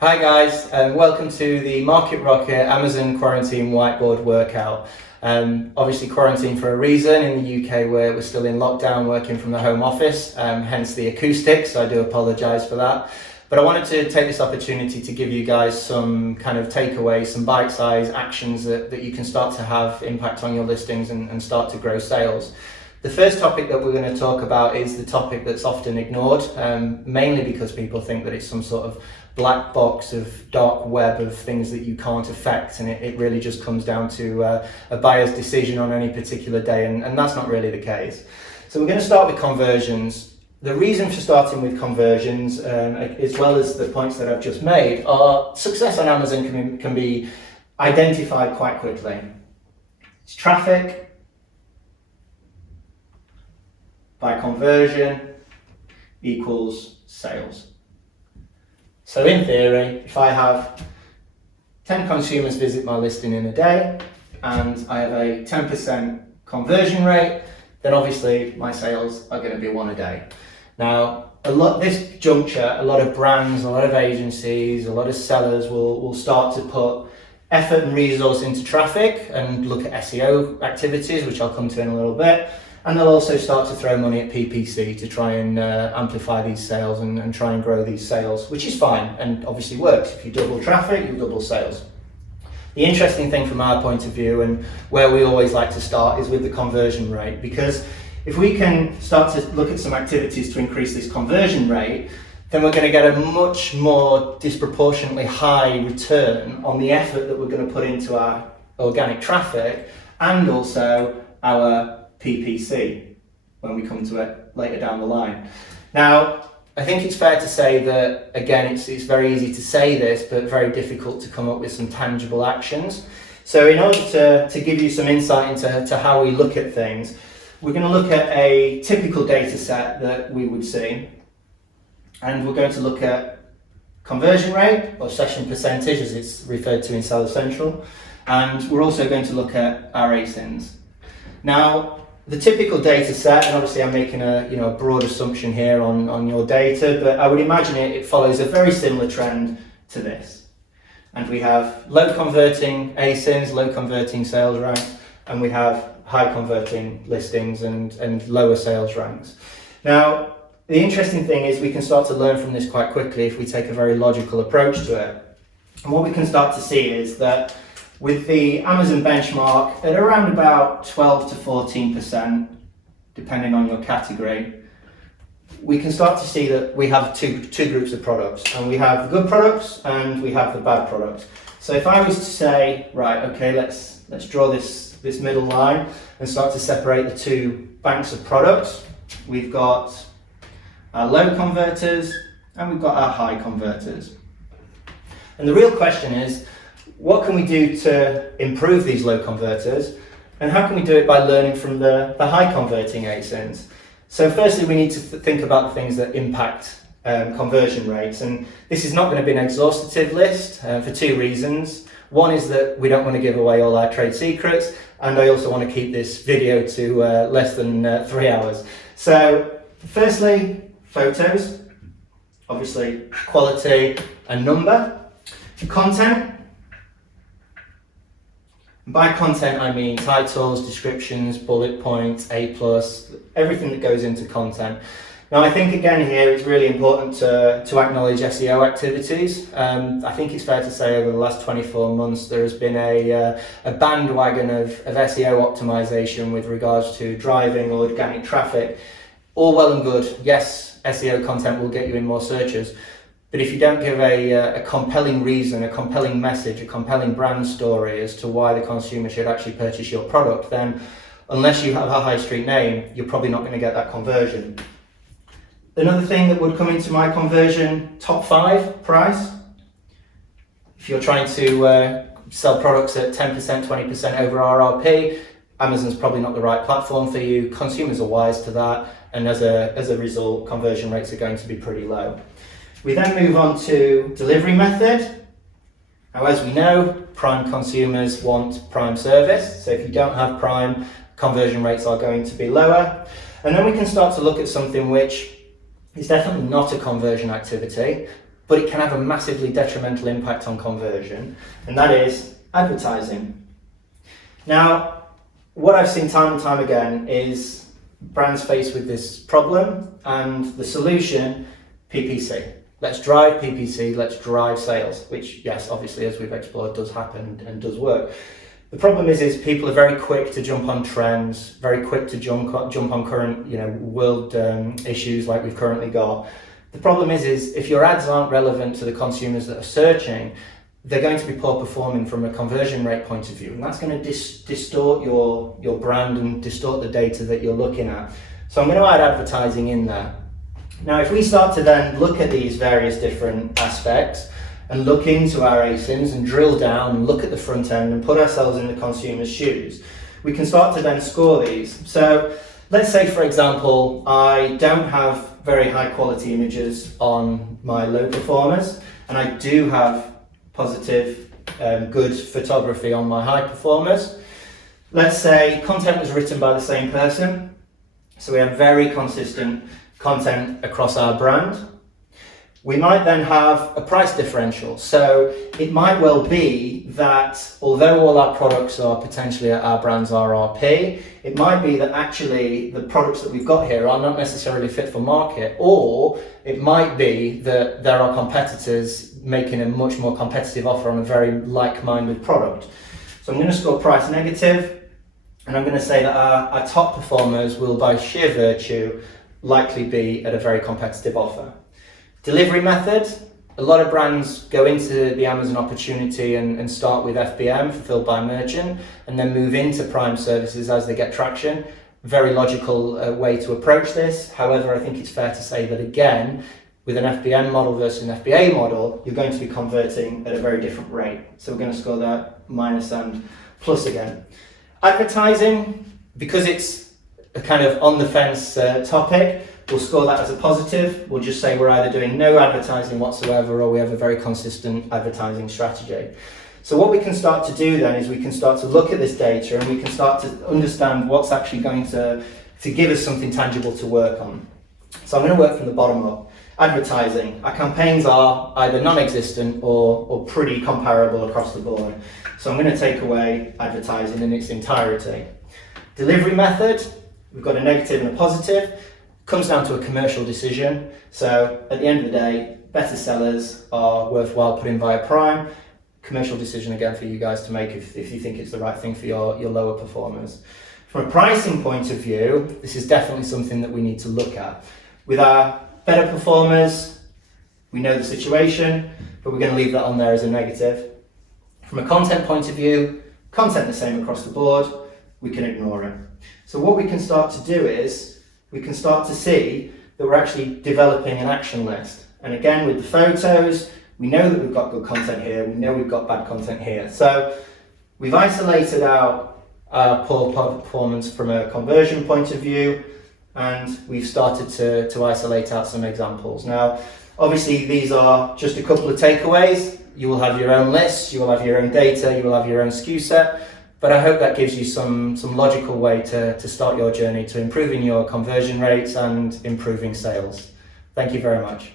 Hi guys, welcome to the Market Rocket Amazon Quarantine Whiteboard Workout. Obviously quarantine for a reason. In the UK we're still in lockdown working from the home office, hence the acoustics, so I do apologise for that. But I wanted to take this opportunity to give you guys some kind of takeaways, some bite-sized actions that you can start to have impact on your listings and start to grow sales. The first topic that we're going to talk about is the topic that's often ignored, mainly because people think that it's some sort of black box of dark web of things that you can't affect, and it really just comes down to a buyer's decision on any particular day, and that's not really the case. So we're going to start with conversions. The reason for starting with conversions, as well as the points that I've just made, are success on Amazon can be identified quite quickly. It's traffic by conversion equals sales. So in theory, if I have 10 consumers visit my listing in a day and I have a 10% conversion rate, then obviously my sales are going to be one a day. Now, this juncture, a lot of brands, a lot of agencies, a lot of sellers will start to put effort and resource into traffic and look at SEO activities, which I'll come to in a little bit. And they'll also start to throw money at PPC to try and amplify these sales and try and grow these sales, which is fine and obviously works. If you double traffic, you double sales. The interesting thing from our point of view, and where we always like to start, is with the conversion rate, because if we can start to look at some activities to increase this conversion rate, then we're going to get a much more disproportionately high return on the effort that we're going to put into our organic traffic and also our PPC when we come to it later down the line. Now, I think it's fair to say that, again, it's very easy to say this, but very difficult to come up with some tangible actions. So in order to give you some insight into how we look at things, we're going to look at a typical data set that we would see, and we're going to look at conversion rate, or session percentage as it's referred to in Seller Central, and we're also going to look at our ASINs. Now, the typical data set, and obviously I'm making a broad assumption here on your data, but I would imagine it follows a very similar trend to this. And we have low converting ASINs, low converting sales ranks, and we have high converting listings and lower sales ranks. Now, the interesting thing is we can start to learn from this quite quickly if we take a very logical approach to it. And what we can start to see is that with the Amazon benchmark at around about 12 to 14%, depending on your category, we can start to see that we have two groups of products, and we have the good products and we have the bad products. So if I was to say, right, okay, let's draw this middle line and start to separate the two banks of products. We've got our low converters and we've got our high converters. And the real question is, what can we do to improve these low converters, and how can we do it by learning from the high converting ASINs? So firstly, we need to think about the things that impact conversion rates, and this is not going to be an exhaustive list for two reasons. One is that we don't want to give away all our trade secrets, and I also want to keep this video to less than 3 hours. So firstly, photos, obviously quality and number. Content. By content, I mean titles, descriptions, bullet points, A+, everything that goes into content. Now, I think again here it's really important to acknowledge SEO activities. I think it's fair to say over the last 24 months there has been a bandwagon of SEO optimization with regards to driving organic traffic. All well and good. Yes, SEO content will get you in more searches. But if you don't give a compelling reason, a compelling message, a compelling brand story as to why the consumer should actually purchase your product, then unless you have a high street name, you're probably not going to get that conversion. Another thing that would come into my conversion top 5, price. If you're trying to sell products at 10%, 20% over RRP, Amazon's probably not the right platform for you. Consumers are wise to that, and as a result, conversion rates are going to be pretty low. We then move on to delivery method. Now, as we know, Prime consumers want Prime service. So if you don't have Prime, conversion rates are going to be lower. And then we can start to look at something which is definitely not a conversion activity, but it can have a massively detrimental impact on conversion, and that is advertising. Now, what I've seen time and time again is brands faced with this problem, and the solution, PPC. Let's drive PPC, let's drive sales, which, yes, obviously, as we've explored, does happen and does work. The problem is people are very quick to jump on trends, very quick to jump on current, world issues like we've currently got. The problem is if your ads aren't relevant to the consumers that are searching, they're going to be poor performing from a conversion rate point of view, and that's going to distort your brand and distort the data that you're looking at. So I'm going to add advertising in there. Now, if we start to then look at these various different aspects and look into our ASINs and drill down and look at the front end and put ourselves in the consumer's shoes, we can start to then score these. So let's say, for example, I don't have very high quality images on my low performers, and I do have positive, good photography on my high performers. Let's say content was written by the same person, so we have very consistent content across our brand. We might then have a price differential. So it might well be that although all our products are potentially at our brand's RRP, it might be that actually the products that we've got here are not necessarily fit for market, or it might be that there are competitors making a much more competitive offer on a very like-minded product. So I'm going to score price negative, and I'm going to say that our top performers will, by sheer virtue, likely be at a very competitive offer. Delivery method, a lot of brands go into the Amazon opportunity and start with FBM, fulfilled by merchant, and then move into Prime services as they get traction. Very logical way to approach this. However, I think it's fair to say that again, with an FBM model versus an FBA model, you're going to be converting at a very different rate. So we're going to score that minus and plus again. Advertising, because it's a kind of on the fence topic, we'll score that as a positive. We'll just say we're either doing no advertising whatsoever or we have a very consistent advertising strategy. So what we can start to do then is we can start to look at this data and we can start to understand what's actually going to give us something tangible to work on. So I'm going to work from the bottom up. Advertising. Our campaigns are either non-existent or pretty comparable across the board. So I'm going to take away advertising in its entirety. Delivery method. We've got a negative and a positive. Comes down to a commercial decision. So at the end of the day, better sellers are worthwhile putting via Prime. Commercial decision again for you guys to make if you think it's the right thing for your lower performers. From a pricing point of view, this is definitely something that we need to look at. With our better performers, we know the situation, but we're going to leave that on there as a negative. From a content point of view, content the same across the board, we can ignore it. So what we can start to do is we can start to see that we're actually developing an action list. And again, with the photos, we know that we've got good content here, we know we've got bad content here. So we've isolated out our poor performance from a conversion point of view, and we've started to isolate out some examples. Now, obviously these are just a couple of takeaways. You will have your own lists, you will have your own data, you will have your own SKU set. But I hope that gives you some logical way to start your journey to improving your conversion rates and improving sales. Thank you very much.